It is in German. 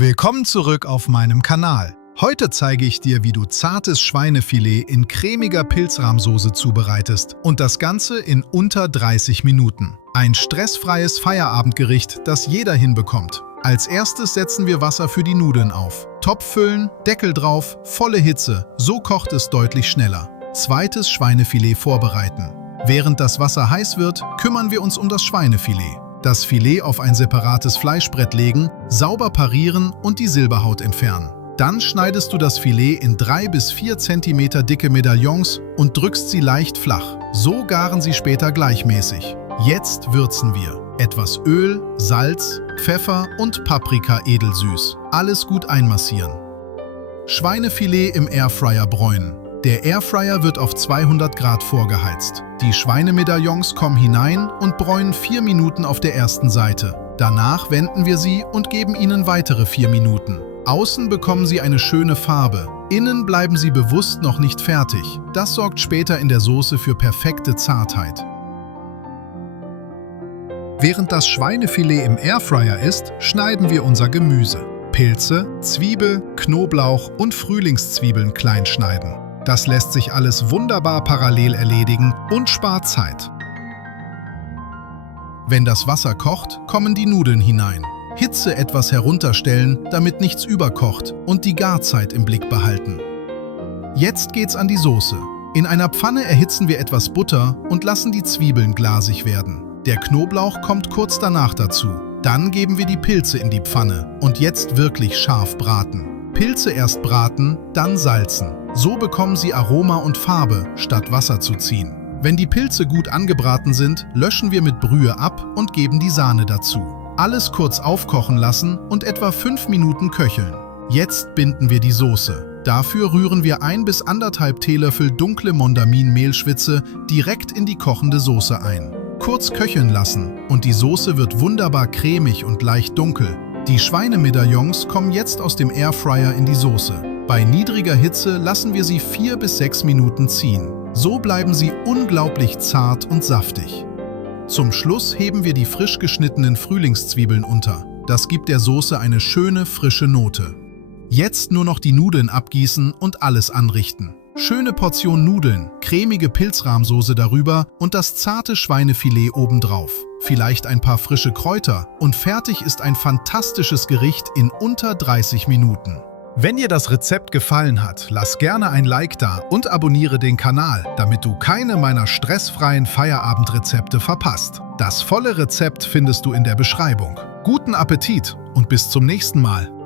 Willkommen zurück auf meinem Kanal. Heute zeige ich dir, wie du zartes Schweinefilet in cremiger Pilzrahmsoße zubereitest und das Ganze in unter 30 Minuten. Ein stressfreies Feierabendgericht, das jeder hinbekommt. Als erstes setzen wir Wasser für die Nudeln auf. Topf füllen, Deckel drauf, volle Hitze, so kocht es deutlich schneller. Zweites Schweinefilet vorbereiten. Während das Wasser heiß wird, kümmern wir uns um das Schweinefilet. Das Filet auf ein separates Fleischbrett legen, sauber parieren und die Silberhaut entfernen. Dann schneidest du das Filet in 3 bis 4 cm dicke Medaillons und drückst sie leicht flach. So garen sie später gleichmäßig. Jetzt würzen wir. Etwas Öl, Salz, Pfeffer und Paprika edelsüß. Alles gut einmassieren. Schweinefilet im Airfryer bräunen. Der Airfryer wird auf 200 Grad vorgeheizt. Die Schweinemedaillons kommen hinein und bräunen 4 Minuten auf der ersten Seite. Danach wenden wir sie und geben ihnen weitere 4 Minuten. Außen bekommen sie eine schöne Farbe. Innen bleiben sie bewusst noch nicht fertig. Das sorgt später in der Soße für perfekte Zartheit. Während das Schweinefilet im Airfryer ist, schneiden wir unser Gemüse. Pilze, Zwiebel, Knoblauch und Frühlingszwiebeln klein schneiden. Das lässt sich alles wunderbar parallel erledigen und spart Zeit. Wenn das Wasser kocht, kommen die Nudeln hinein. Hitze etwas herunterstellen, damit nichts überkocht und die Garzeit im Blick behalten. Jetzt geht's an die Soße. In einer Pfanne erhitzen wir etwas Butter und lassen die Zwiebeln glasig werden. Der Knoblauch kommt kurz danach dazu. Dann geben wir die Pilze in die Pfanne und jetzt wirklich scharf braten. Pilze erst braten, dann salzen. So bekommen sie Aroma und Farbe, statt Wasser zu ziehen. Wenn die Pilze gut angebraten sind, löschen wir mit Brühe ab und geben die Sahne dazu. Alles kurz aufkochen lassen und etwa 5 Minuten köcheln. Jetzt binden wir die Soße. Dafür rühren wir 1 bis 1,5 Teelöffel dunkle Mondamin-Mehlschwitze direkt in die kochende Soße ein. Kurz köcheln lassen und die Soße wird wunderbar cremig und leicht dunkel. Die Schweinemedaillons kommen jetzt aus dem Airfryer in die Soße. Bei niedriger Hitze lassen wir sie 4 bis 6 Minuten ziehen. So bleiben sie unglaublich zart und saftig. Zum Schluss heben wir die frisch geschnittenen Frühlingszwiebeln unter. Das gibt der Soße eine schöne, frische Note. Jetzt nur noch die Nudeln abgießen und alles anrichten. Schöne Portion Nudeln, cremige Pilzrahmsoße darüber und das zarte Schweinefilet obendrauf. Vielleicht ein paar frische Kräuter und fertig ist ein fantastisches Gericht in unter 30 Minuten. Wenn dir das Rezept gefallen hat, lass gerne ein Like da und abonniere den Kanal, damit du keine meiner stressfreien Feierabendrezepte verpasst. Das volle Rezept findest du in der Beschreibung. Guten Appetit und bis zum nächsten Mal!